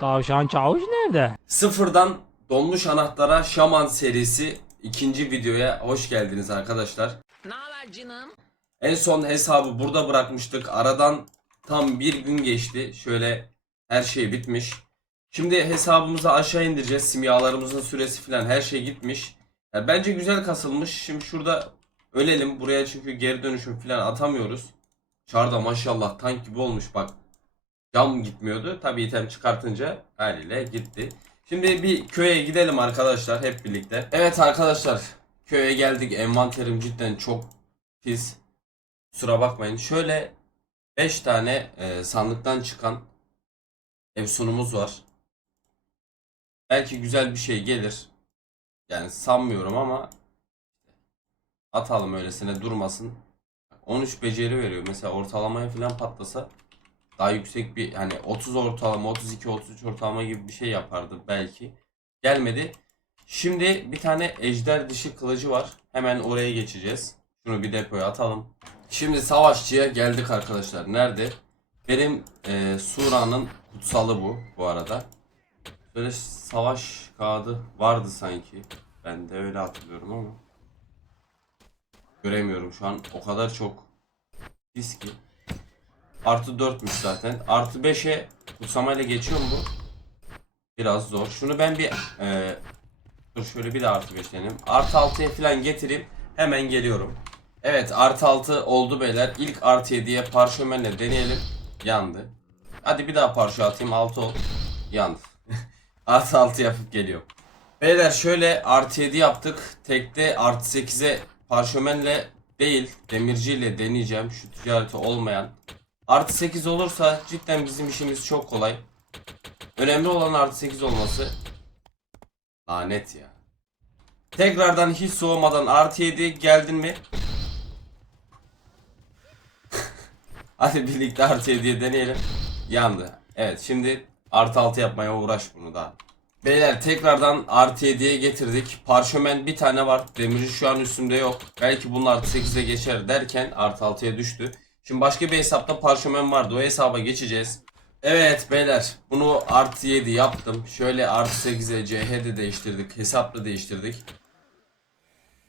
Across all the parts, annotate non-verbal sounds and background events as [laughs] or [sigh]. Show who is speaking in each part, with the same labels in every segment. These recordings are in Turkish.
Speaker 1: Tavşan çavuş nerede?
Speaker 2: Sıfırdan donmuş anahtara şaman serisi ikinci videoya hoş geldiniz arkadaşlar.
Speaker 3: Ne haber canım?
Speaker 2: En son hesabı burada bırakmıştık. Aradan tam bir gün geçti. Şöyle her şey bitmiş. Şimdi hesabımızı aşağı indireceğiz. Simyalarımızın süresi falan her şey gitmiş. Ya bence güzel kasılmış. Şimdi şurada ölelim. Buraya çünkü geri dönüşüm falan atamıyoruz. Çarda maşallah tank gibi olmuş bak. Cam gitmiyordu. Tabii item çıkartınca haliyle gitti. Şimdi bir köye gidelim arkadaşlar hep birlikte. Evet arkadaşlar köye geldik. Envanterim cidden çok pis. Kusura bakmayın. Şöyle 5 tane e, sandıktan çıkan efsunumuz var. Belki güzel bir şey gelir. Yani sanmıyorum ama atalım öylesine durmasın. 13 beceri veriyor. Mesela ortalamaya falan patlasa daha yüksek bir hani 30 ortalama, 32, 33 ortalama gibi bir şey yapardı belki. Gelmedi. Şimdi bir tane ejder dişi kılıcı var. Hemen oraya geçeceğiz. Şunu bir depoya atalım. Şimdi savaşçıya geldik arkadaşlar. Nerede? Benim e, Sura'nın kutsalı bu bu arada. Böyle savaş kağıdı vardı sanki. Ben de öyle hatırlıyorum ama. Göremiyorum şu an. O kadar çok pis ki. Artı 4'müş zaten. Artı 5'e kutsamayla geçiyor mu bu? Biraz zor. Şunu ben bir e, dur şöyle bir de artı 5 deneyim. Artı 6'ya falan getireyim. Hemen geliyorum. Evet artı 6 oldu beyler. İlk artı 7'ye parşömenle deneyelim. Yandı. Hadi bir daha parşö atayım 6 ol. Yandı. [laughs] artı 6 yapıp geliyorum. Beyler şöyle artı 7 yaptık. Tekte artı 8'e parşömenle değil demirciyle deneyeceğim. Şu ticareti olmayan. Artı 8 olursa cidden bizim işimiz çok kolay. Önemli olan artı 8 olması. Lanet ya. Tekrardan hiç soğumadan artı 7 geldin mi? [laughs] Hadi birlikte artı 7'ye deneyelim. Yandı. Evet şimdi artı 6 yapmaya uğraş bunu da. Beyler tekrardan artı 7'ye getirdik. Parşömen bir tane var. Demirci şu an üstümde yok. Belki bunun artı 8'e geçer derken artı 6'ya düştü. Şimdi başka bir hesapta parşömen vardı. O hesaba geçeceğiz. Evet beyler bunu artı 7 yaptım. Şöyle artı 8'e CH'de değiştirdik. Hesapla değiştirdik.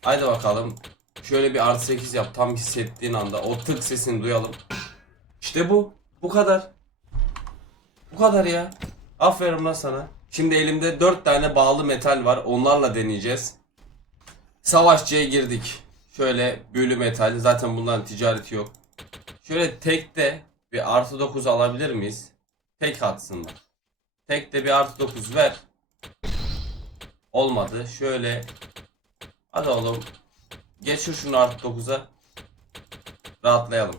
Speaker 2: Haydi bakalım. Şöyle bir artı 8 yap. Tam hissettiğin anda o tık sesini duyalım. İşte bu. Bu kadar. Bu kadar ya. Aferin lan sana. Şimdi elimde 4 tane bağlı metal var. Onlarla deneyeceğiz. Savaşçıya girdik. Şöyle büyülü metal. Zaten bunların ticareti yok. Şöyle tekte bir artı 9 alabilir miyiz? Tek atsın bak. Tekte bir artı 9 ver. Olmadı. Şöyle. Hadi oğlum. Geçir şunu artı 9'a. Rahatlayalım.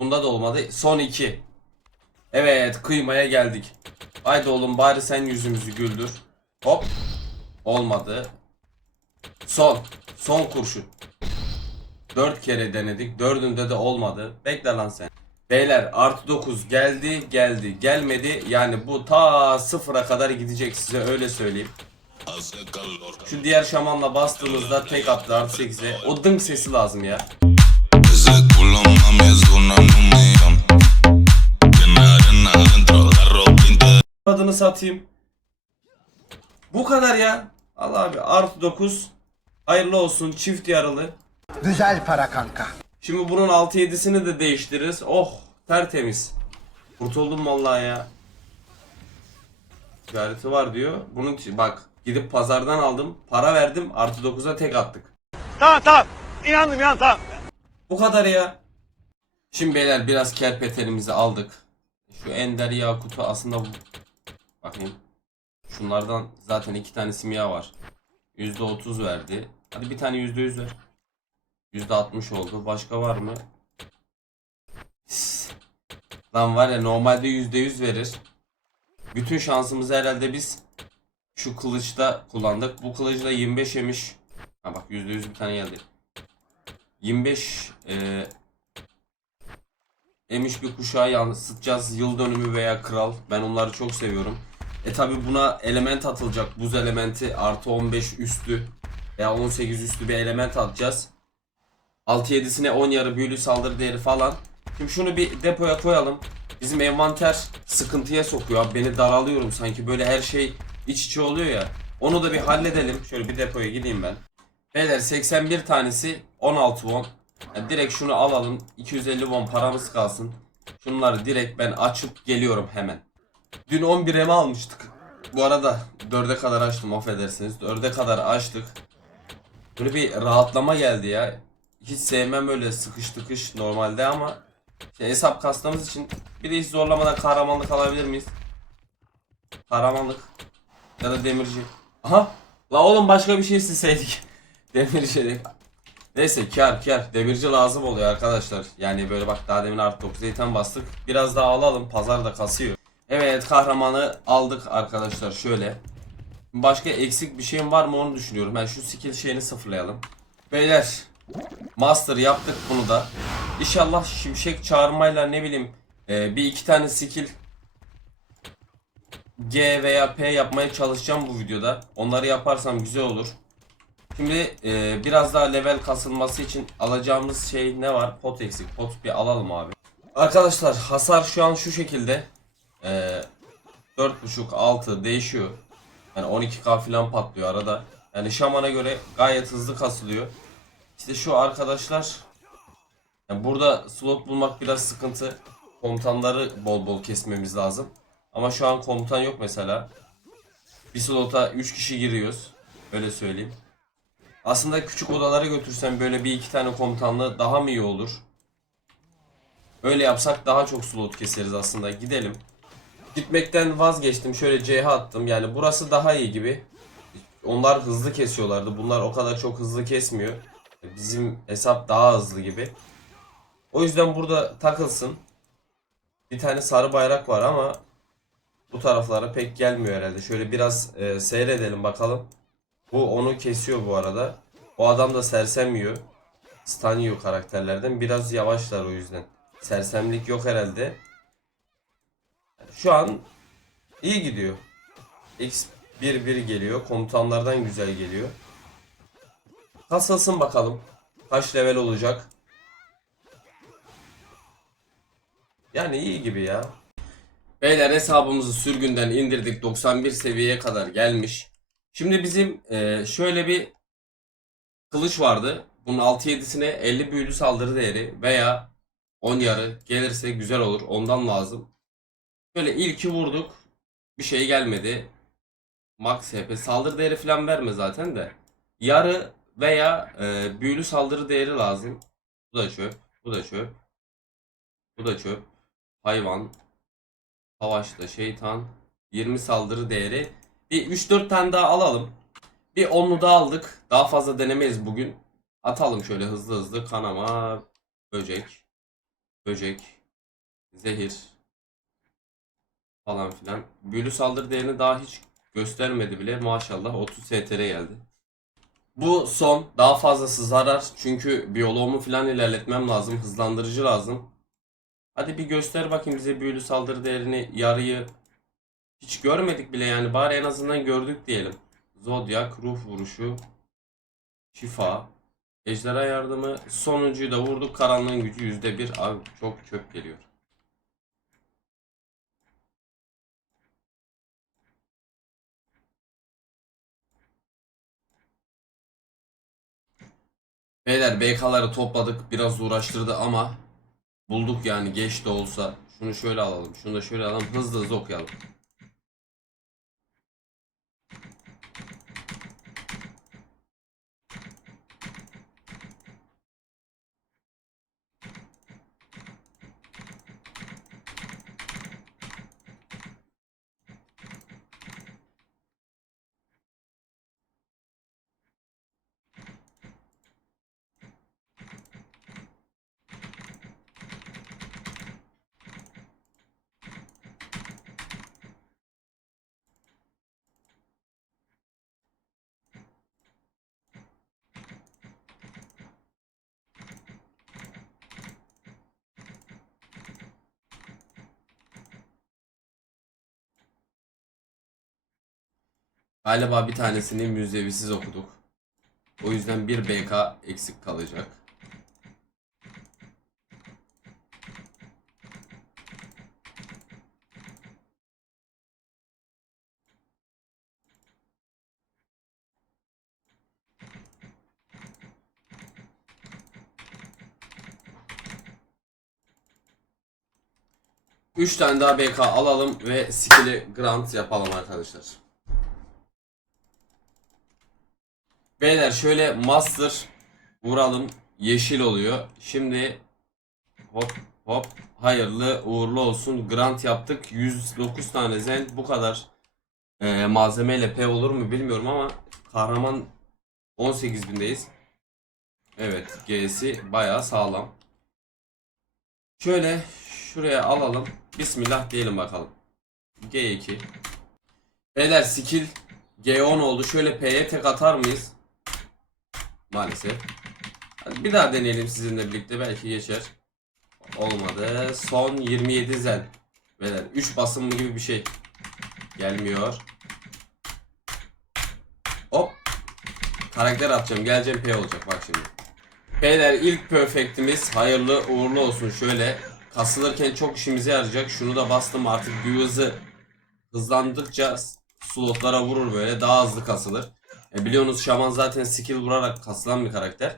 Speaker 2: Bunda da olmadı. Son 2. Evet kıymaya geldik. Haydi oğlum bari sen yüzümüzü güldür. Hop. Olmadı. Son. Son kurşun. Dört kere denedik. Dördünde de olmadı. Bekle lan sen. Beyler artı 9 geldi geldi gelmedi. Yani bu ta sıfıra kadar gidecek size öyle söyleyeyim. Şu diğer şamanla bastığımızda tek attı artı 8'e. O dınk sesi lazım ya. Adını satayım. Bu kadar ya. Allah abi artı 9. Hayırlı olsun çift yaralı.
Speaker 4: Güzel para kanka.
Speaker 2: Şimdi bunun 6-7'sini de değiştiririz. Oh tertemiz. Kurtuldum vallahi ya. Ticareti var diyor. Bunun bak gidip pazardan aldım. Para verdim artı 9'a tek attık.
Speaker 5: Tamam tamam. İnandım ya tamam.
Speaker 2: Bu kadar ya. Şimdi beyler biraz kerpetenimizi aldık. Şu ender yakutu aslında bu. Bakayım. Şunlardan zaten iki tane simya var. %30 verdi. Hadi bir tane %100 ver. %60 oldu. Başka var mı? Lan var ya normalde %100 verir. Bütün şansımızı herhalde biz şu kılıçta kullandık. Bu kılıçla 25 yemiş. Ha bak %100 bir tane geldi. 25 e, emiş bir kuşağı yansıtacağız. Yıl dönümü veya kral. Ben onları çok seviyorum. E tabi buna element atılacak. Buz elementi artı 15 üstü veya 18 üstü bir element atacağız. 6-7'sine 10 yarı büyülü saldırı değeri falan. Şimdi şunu bir depoya koyalım. Bizim envanter sıkıntıya sokuyor. Abi Beni daralıyorum sanki böyle her şey iç içe oluyor ya. Onu da bir halledelim. Şöyle bir depoya gideyim ben. Beyler 81 tanesi 16 won. Yani direkt şunu alalım. 250 won paramız kalsın. Şunları direkt ben açıp geliyorum hemen. Dün 11'e mi almıştık? Bu arada 4'e kadar açtım affedersiniz. 4'e kadar açtık. Böyle bir rahatlama geldi ya. Hiç sevmem öyle sıkış tıkış normalde ama işte hesap kastığımız için bir de hiç zorlamadan kahramanlık alabilir miyiz? Kahramanlık ya da demirci. Aha! La oğlum başka bir şey isteseydik. [laughs] demirci dedik. Neyse kar kar. Demirci lazım oluyor arkadaşlar. Yani böyle bak daha demin artı 9 item bastık. Biraz daha alalım. Pazar da kasıyor. Evet kahramanı aldık arkadaşlar şöyle. Başka eksik bir şeyim var mı onu düşünüyorum. Ben şu skill şeyini sıfırlayalım. Beyler Master yaptık bunu da. İnşallah şimşek çağırmayla ne bileyim e, bir iki tane skill G veya P yapmaya çalışacağım bu videoda. Onları yaparsam güzel olur. Şimdi e, biraz daha level kasılması için alacağımız şey ne var? Pot eksik. Pot bir alalım abi. Arkadaşlar hasar şu an şu şekilde. E, 4.5 6 değişiyor. Yani 12k falan patlıyor arada. Yani şamana göre gayet hızlı kasılıyor. İşte şu arkadaşlar yani burada slot bulmak biraz sıkıntı. Komutanları bol bol kesmemiz lazım. Ama şu an komutan yok mesela. Bir slota 3 kişi giriyoruz. Öyle söyleyeyim. Aslında küçük odalara götürsem böyle bir iki tane komutanlı daha mı iyi olur? Öyle yapsak daha çok slot keseriz aslında. Gidelim. Gitmekten vazgeçtim. Şöyle CH attım. Yani burası daha iyi gibi. Onlar hızlı kesiyorlardı. Bunlar o kadar çok hızlı kesmiyor. Bizim hesap daha hızlı gibi. O yüzden burada takılsın. Bir tane sarı bayrak var ama bu taraflara pek gelmiyor herhalde. Şöyle biraz e, seyredelim bakalım. Bu onu kesiyor bu arada. O adam da sersem yiyor. Stun karakterlerden. Biraz yavaşlar o yüzden. Sersemlik yok herhalde. Şu an iyi gidiyor. X11 geliyor. Komutanlardan güzel geliyor. Kasılsın bakalım. Kaç level olacak? Yani iyi gibi ya. Beyler hesabımızı sürgünden indirdik. 91 seviyeye kadar gelmiş. Şimdi bizim e, şöyle bir kılıç vardı. Bunun 6-7'sine 50 büyülü saldırı değeri veya 10 yarı gelirse güzel olur. Ondan lazım. Şöyle ilki vurduk. Bir şey gelmedi. Max HP saldırı değeri falan verme zaten de. Yarı veya e, büyülü saldırı değeri lazım. Bu da çöp. Bu da çöp. Bu da çöp. Hayvan. Savaşta şeytan. 20 saldırı değeri. Bir 3-4 tane daha alalım. Bir onlu daha aldık. Daha fazla denemeyiz bugün. Atalım şöyle hızlı hızlı. Kanama. Böcek. Böcek. Zehir. Falan filan. Büyülü saldırı değerini daha hiç göstermedi bile. Maşallah 30 STR geldi. Bu son. Daha fazlası zarar. Çünkü biyoloğumu falan ilerletmem lazım. Hızlandırıcı lazım. Hadi bir göster bakayım bize büyülü saldırı değerini yarıyı hiç görmedik bile yani bari en azından gördük diyelim. Zodyak, ruh vuruşu, şifa, ejderha yardımı, sonuncuyu da vurduk karanlığın gücü %1 abi çok çöp geliyor. Beyler BK'ları topladık biraz uğraştırdı ama bulduk yani geç de olsa. Şunu şöyle alalım şunu da şöyle alalım hızlı hızlı okuyalım. Galiba bir tanesini müzevisiz okuduk. O yüzden bir BK eksik kalacak. Üç tane daha BK alalım ve skill'i grant yapalım arkadaşlar. Beyler şöyle master vuralım. Yeşil oluyor. Şimdi hop hop hayırlı uğurlu olsun. Grant yaptık. 109 tane zen bu kadar e, malzemeyle P olur mu bilmiyorum ama kahraman 18.000'deyiz. Evet G'si bayağı sağlam. Şöyle şuraya alalım. Bismillah diyelim bakalım. G2. Beyler skill G10 oldu. Şöyle P'ye tek atar mıyız? Maalesef. Hadi bir daha deneyelim sizinle birlikte belki geçer. Olmadı. Son 27 zen. Beyler 3 basım gibi bir şey. Gelmiyor. Hop. Karakter atacağım. Geleceğim P olacak bak şimdi. Beyler ilk perfectimiz hayırlı uğurlu olsun. Şöyle kasılırken çok işimize yarayacak. Şunu da bastım artık bir hızı hızlandıkça slotlara vurur böyle daha hızlı kasılır. E biliyorsunuz şaman zaten skill vurarak kasılan bir karakter.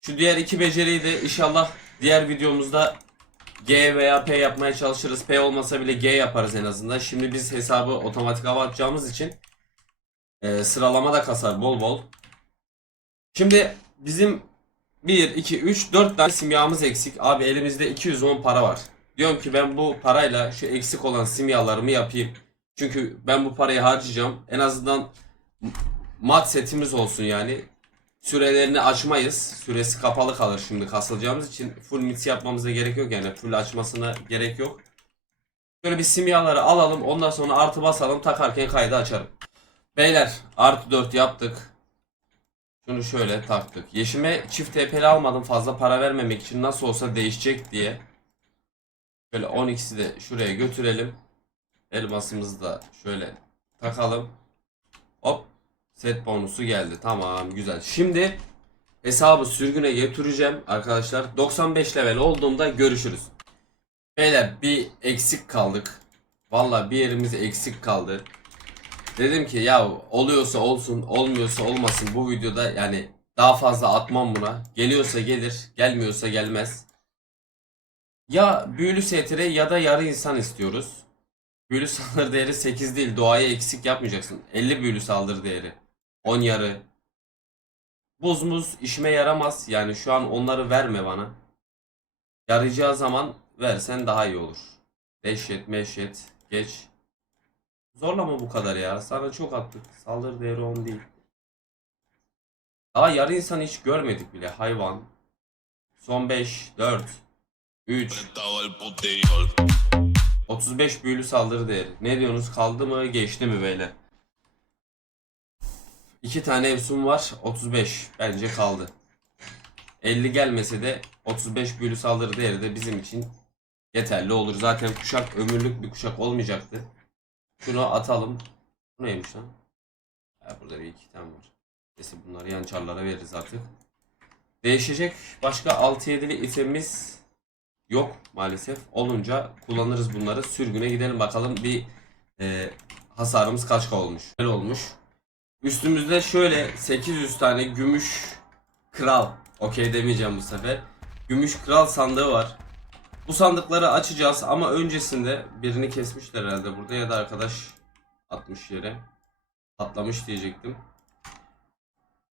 Speaker 2: Şu diğer iki beceriyi de inşallah diğer videomuzda G veya P yapmaya çalışırız. P olmasa bile G yaparız en azından. Şimdi biz hesabı otomatik hava atacağımız için e, sıralama da kasar bol bol. Şimdi bizim 1, 2, 3, 4 tane simyamız eksik. Abi elimizde 210 para var. Diyorum ki ben bu parayla şu eksik olan simyalarımı yapayım. Çünkü ben bu parayı harcayacağım. En azından mat setimiz olsun yani. Sürelerini açmayız. Süresi kapalı kalır şimdi kasılacağımız için. Full mix yapmamıza gerek yok yani. Full açmasına gerek yok. Böyle bir simyaları alalım. Ondan sonra artı basalım. Takarken kaydı açarım. Beyler artı 4 yaptık. Şunu şöyle taktık. Yeşime çift TP'li almadım fazla para vermemek için nasıl olsa değişecek diye. Şöyle 12'si de şuraya götürelim. Elmasımızı da şöyle takalım. Set bonusu geldi. Tamam güzel. Şimdi hesabı sürgüne götüreceğim arkadaşlar. 95 level olduğumda görüşürüz. Beyler bir eksik kaldık. Valla bir yerimiz eksik kaldı. Dedim ki ya oluyorsa olsun, olmuyorsa olmasın bu videoda yani daha fazla atmam buna. Geliyorsa gelir, gelmiyorsa gelmez. Ya büyülü setire ya da yarı insan istiyoruz. Büyülü saldırı değeri 8 değil. Doğaya eksik yapmayacaksın. 50 büyülü saldırı değeri. On yarı. buz Bozumuz işime yaramaz. Yani şu an onları verme bana. Yarayacağı zaman versen daha iyi olur. Dehşet meşet geç. Zorlama bu kadar ya. Sana çok attık. Saldırı değeri 10 değil. Daha yarı insan hiç görmedik bile. Hayvan. Son 5, 4, 3. 35 büyülü saldırı değeri. Ne diyorsunuz? Kaldı mı? Geçti mi beyler? 2 tane Efsun var. 35 bence kaldı. 50 gelmese de 35 bölü saldırı değeri de bizim için yeterli olur. Zaten kuşak ömürlük bir kuşak olmayacaktı. Şunu atalım. Bu neymiş lan? Ha, burada bir iki tane var. Neyse bunları yan çarlara veririz artık. Değişecek başka 6-7'li itemimiz yok maalesef. Olunca kullanırız bunları. Sürgüne gidelim bakalım bir e, hasarımız kaç olmuş. Böyle olmuş. Üstümüzde şöyle 800 tane gümüş kral. Okey demeyeceğim bu sefer. Gümüş kral sandığı var. Bu sandıkları açacağız ama öncesinde birini kesmişler herhalde burada ya da arkadaş atmış yere. Atlamış diyecektim.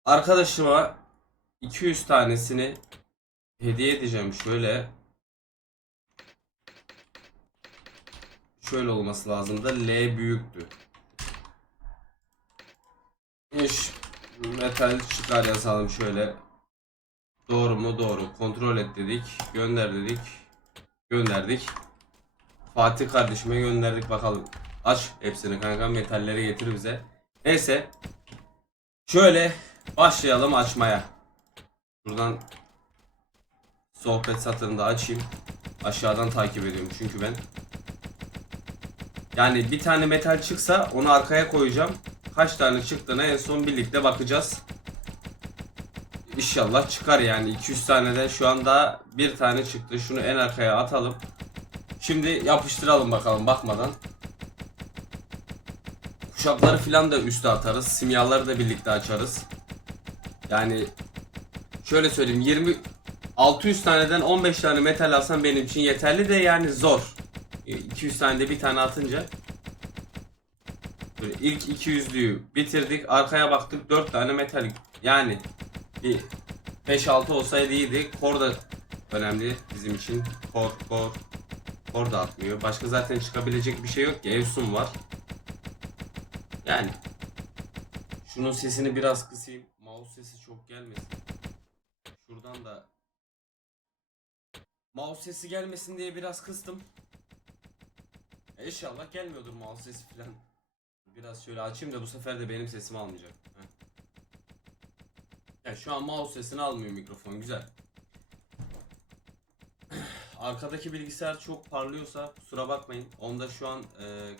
Speaker 2: Arkadaşıma 200 tanesini hediye edeceğim şöyle. Şöyle olması lazım da L büyüktü. İş metal çıkar yazalım şöyle. Doğru mu? Doğru. Kontrol et dedik. Gönder dedik. Gönderdik. Fatih kardeşime gönderdik bakalım. Aç hepsini kanka metalleri getir bize. Neyse. Şöyle başlayalım açmaya. Buradan sohbet satırını da açayım. Aşağıdan takip ediyorum çünkü ben. Yani bir tane metal çıksa onu arkaya koyacağım. Kaç tane çıktığına en son birlikte bakacağız. İnşallah çıkar yani 200 taneden şu anda bir tane çıktı. Şunu en arkaya atalım. Şimdi yapıştıralım bakalım bakmadan. Kuşakları filan da üste atarız. Simyaları da birlikte açarız. Yani şöyle söyleyeyim 20 600 taneden 15 tane metal alsam benim için yeterli de yani zor. 200 tane de bir tane atınca böyle ilk 200'lüyü bitirdik. Arkaya baktık 4 tane metalik. Yani bir 5-6 olsaydı iyiydi. Kor da önemli bizim için. Kor, kor. Kor da atmıyor. Başka zaten çıkabilecek bir şey yok ki. Evsun var. Yani. Şunun sesini biraz kısayım. Mouse sesi çok gelmesin. Şuradan da Mouse sesi gelmesin diye biraz kıstım. İnşallah gelmiyordur mouse sesi falan. Biraz şöyle açayım da bu sefer de benim sesimi almayacak. Heh. Şu an mouse sesini almıyor mikrofon güzel. [clears throat] Arkadaki bilgisayar çok parlıyorsa kusura bakmayın. Onda şu an e,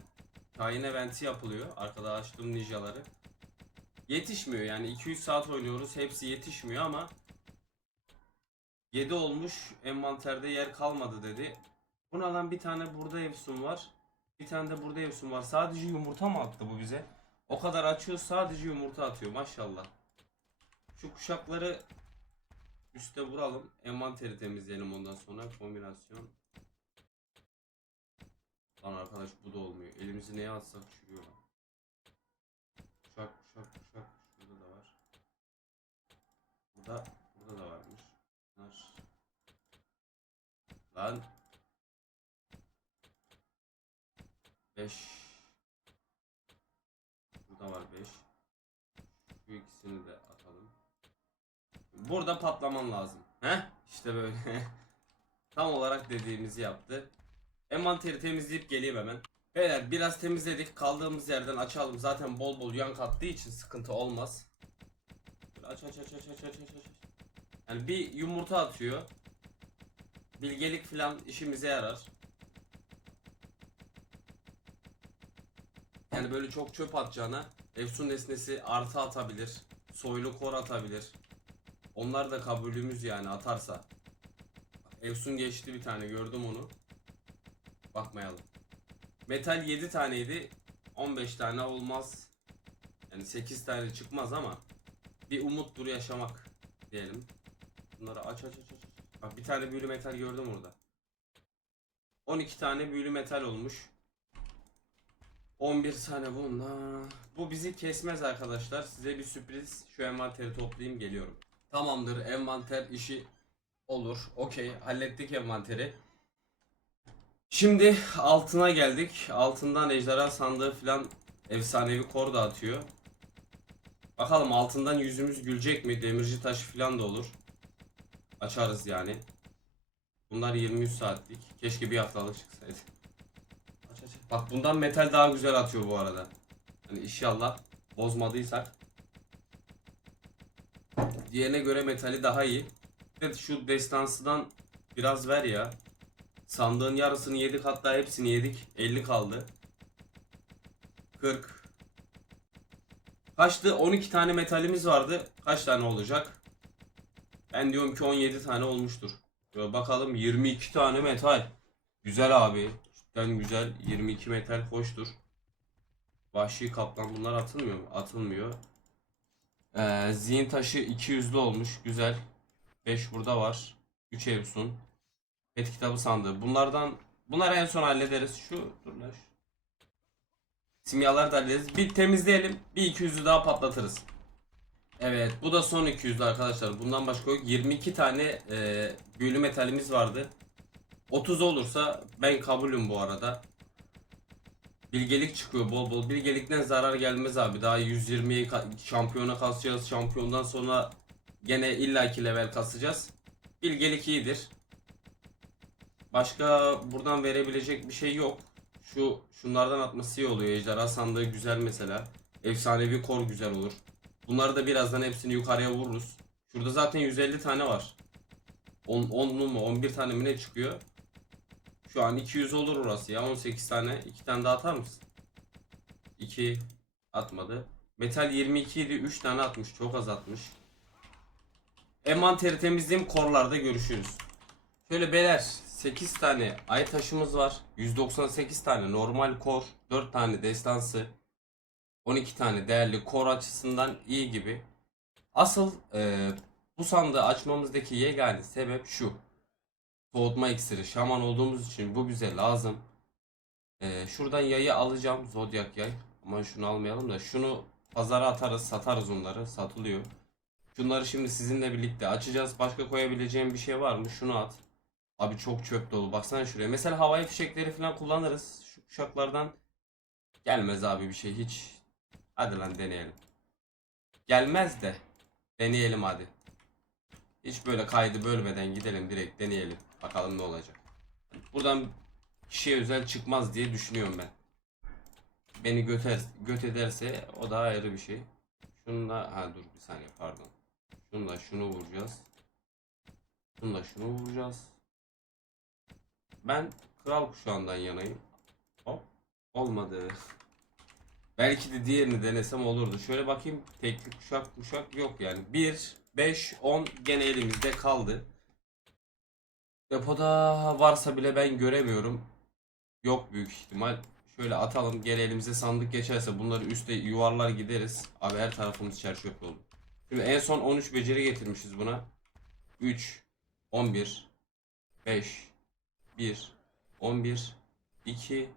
Speaker 2: kayin eventi yapılıyor. Arkada açtığım ninjaları. Yetişmiyor yani 200 saat oynuyoruz. Hepsi yetişmiyor ama 7 olmuş envanterde yer kalmadı dedi. Buna lan bir tane burada Efsun var. Bir tane de burada Efsun var. Sadece yumurta mı attı bu bize? O kadar açıyor sadece yumurta atıyor maşallah. Şu kuşakları üste vuralım. Envanteri temizleyelim ondan sonra kombinasyon. Lan arkadaş bu da olmuyor. Elimizi neye atsak lan. Kuşak kuşak kuşak. Şurada da var. Burada, burada da varmış. Bunlar. Lan. 5 Şurada var 5 Şu ikisini de atalım. Burada patlaman lazım. Heh işte böyle. [laughs] Tam olarak dediğimizi yaptı. Envanteri temizleyip geleyim hemen. Beyler biraz temizledik. Kaldığımız yerden açalım. Zaten bol bol yan kattığı için sıkıntı olmaz. Aç aç aç aç aç aç aç. Yani bir yumurta atıyor. Bilgelik falan işimize yarar. Yani böyle çok çöp atacağına Efsun nesnesi artı atabilir. Soylu kor atabilir. Onlar da kabulümüz yani atarsa. Efsun geçti bir tane gördüm onu. Bakmayalım. Metal 7 taneydi. 15 tane olmaz. Yani 8 tane çıkmaz ama bir umuttur yaşamak diyelim. Bunları aç aç aç aç. Bak bir tane büyülü metal gördüm orada. 12 tane büyülü metal olmuş. 11 tane bunlar. Bu bizi kesmez arkadaşlar. Size bir sürpriz. Şu envanteri toplayayım geliyorum. Tamamdır envanter işi olur. Okey hallettik envanteri. Şimdi altına geldik. Altından ejderha sandığı falan efsanevi kor dağıtıyor. Bakalım altından yüzümüz gülecek mi? Demirci taşı falan da olur. Açarız yani. Bunlar 23 saatlik. Keşke bir haftalık çıksaydı. Bak bundan metal daha güzel atıyor bu arada. Hani inşallah bozmadıysak. Diğerine göre metali daha iyi. Evet şu destansıdan biraz ver ya. Sandığın yarısını yedik hatta hepsini yedik. 50 kaldı. 40. Kaçtı? 12 tane metalimiz vardı. Kaç tane olacak? Ben diyorum ki 17 tane olmuştur. Şöyle bakalım 22 tane metal. Güzel abi. Cidden güzel. 22 metal hoştur. Vahşi kaplan bunlar atılmıyor mu? Atılmıyor. Ee, zihin taşı 200'lü olmuş. Güzel. 5 burada var. 3 Evsun. Pet kitabı sandığı. Bunlardan bunları en son hallederiz. Şu dur. Simyaları da hallederiz. Bir temizleyelim. Bir 200'ü daha patlatırız. Evet bu da son 200'lü arkadaşlar. Bundan başka yok. 22 tane e, büyülü metalimiz vardı. 30 olursa ben kabulüm bu arada. Bilgelik çıkıyor bol bol. Bilgelikten zarar gelmez abi. Daha 120'ye ka- şampiyona kasacağız. Şampiyondan sonra gene illaki level kasacağız. Bilgelik iyidir. Başka buradan verebilecek bir şey yok. Şu şunlardan atması iyi oluyor. Ejderha sandığı güzel mesela. Efsanevi kor güzel olur. Bunları da birazdan hepsini yukarıya vururuz. Şurada zaten 150 tane var. 10 10'lu mu 11 tane mi ne çıkıyor? Şu an 200 olur orası ya 18 tane. 2 tane daha atar mısın? 2 atmadı. Metal 22 idi 3 tane atmış. Çok az atmış. Envanteri temizleyeyim korlarda görüşürüz. Şöyle beyler 8 tane ay taşımız var. 198 tane normal kor. 4 tane destansı. 12 tane değerli kor açısından iyi gibi. Asıl e, bu sandığı açmamızdaki yegane sebep şu. Soğutma iksiri şaman olduğumuz için bu bize lazım. Ee, şuradan yayı alacağım. Zodiac yay. Ama şunu almayalım da şunu pazara atarız, satarız onları. Satılıyor. Şunları şimdi sizinle birlikte açacağız. Başka koyabileceğim bir şey var mı? Şunu at. Abi çok çöp dolu. Baksana şuraya. Mesela havai fişekleri falan kullanırız. Şu kuşaklardan gelmez abi bir şey hiç. Hadi lan deneyelim. Gelmez de deneyelim hadi. Hiç böyle kaydı bölmeden gidelim direkt deneyelim. Bakalım ne olacak. Buradan kişiye özel çıkmaz diye düşünüyorum ben. Beni göter, göt ederse o da ayrı bir şey. Şununla ha dur bir saniye pardon. Şununla şunu vuracağız. Şununla şunu vuracağız. Ben kral kuşağından yanayım. Hop olmadı. Belki de diğerini denesem olurdu. Şöyle bakayım tekli kuşak kuşak yok yani. 1, 5, 10 gene elimizde kaldı. Depoda varsa bile ben göremiyorum. Yok büyük ihtimal. Şöyle atalım gene elimize sandık geçerse bunları üstte yuvarlar gideriz. Abi her tarafımız çerçöp oldu. Şimdi en son 13 beceri getirmişiz buna. 3, 11, 5, 1, 11, 2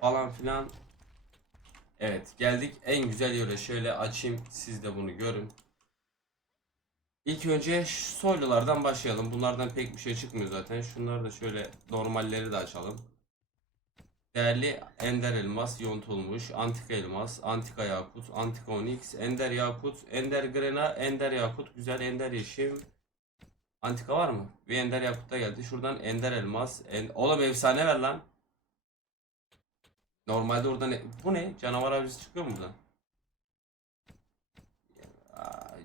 Speaker 2: falan filan. Evet geldik en güzel yere şöyle açayım siz de bunu görün. İlk önce soylulardan başlayalım. Bunlardan pek bir şey çıkmıyor zaten. Şunları da şöyle normalleri de açalım. Değerli ender elmas yontulmuş, antika elmas, antika yakut, antika onyx, ender yakut, ender grena, ender yakut, güzel ender yeşim. Antika var mı? Bir ender yakut da geldi. Şuradan ender elmas. En... Oğlum efsane ver lan. Normalde orada ne? Bu ne? Canavar avcısı çıkıyor mu buradan?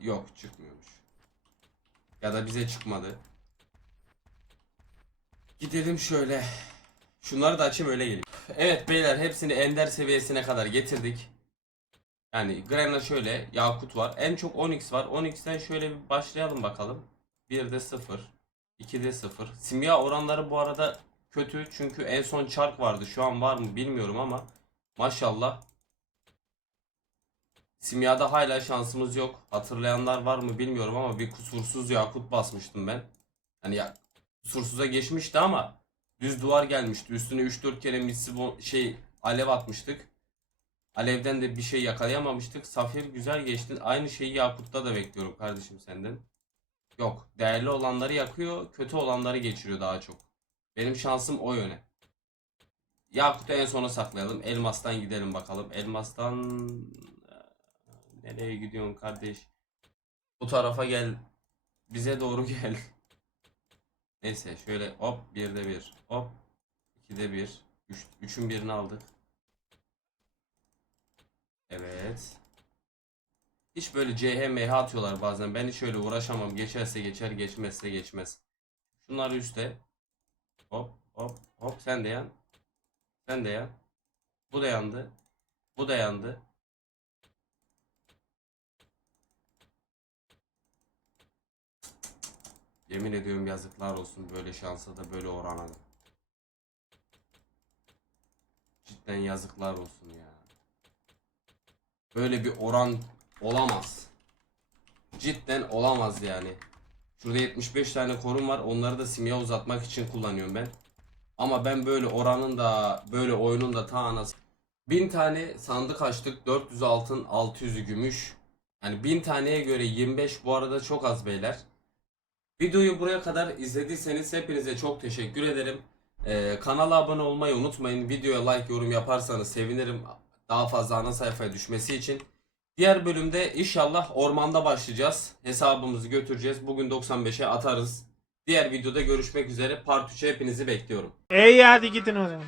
Speaker 2: Yok çıkmıyormuş. Ya da bize çıkmadı. Gidelim şöyle. Şunları da açayım öyle geleyim. Evet beyler hepsini ender seviyesine kadar getirdik. Yani Grena şöyle, Yakut var. En çok Onyx var. Onyx'ten şöyle bir başlayalım bakalım. 1'de 0, 2'de 0. Simya oranları bu arada kötü çünkü en son çark vardı. Şu an var mı bilmiyorum ama maşallah. Simyada hala şansımız yok. Hatırlayanlar var mı bilmiyorum ama bir kusursuz yakut basmıştım ben. Hani ya kusursuza geçmişti ama düz duvar gelmişti. Üstüne 3-4 kere misli bo- şey alev atmıştık. Alevden de bir şey yakalayamamıştık. Safir güzel geçti. Aynı şeyi Yakut'ta da bekliyorum kardeşim senden. Yok. Değerli olanları yakıyor. Kötü olanları geçiriyor daha çok. Benim şansım o yöne. Yakut'u en sona saklayalım. Elmas'tan gidelim bakalım. Elmas'tan nereye gidiyorsun kardeş? Bu tarafa gel. Bize doğru gel. [laughs] Neyse şöyle hop birde bir. Hop ikide bir. Üç, üçün birini aldık. Evet. Hiç böyle CHMH atıyorlar bazen. Ben hiç öyle uğraşamam. Geçerse geçer, geçmezse geçmez. Şunları üste. Hop hop hop sen de yan. Sen de yan. Bu da yandı. Bu da yandı. Yemin ediyorum yazıklar olsun böyle şansa da böyle orana da. Cidden yazıklar olsun ya. Böyle bir oran olamaz. Cidden olamaz yani. Şurada 75 tane korum var. Onları da simya uzatmak için kullanıyorum ben. Ama ben böyle oranın da böyle oyunun da ta anası. 1000 tane sandık açtık. 400 altın, 600 gümüş. Yani 1000 taneye göre 25 bu arada çok az beyler. Videoyu buraya kadar izlediyseniz hepinize çok teşekkür ederim. Ee, kanala abone olmayı unutmayın. Videoya like, yorum yaparsanız sevinirim. Daha fazla ana sayfaya düşmesi için. Diğer bölümde inşallah ormanda başlayacağız. Hesabımızı götüreceğiz. Bugün 95'e atarız. Diğer videoda görüşmek üzere. Part 3'e hepinizi bekliyorum.
Speaker 1: İyi hadi gidin o zaman.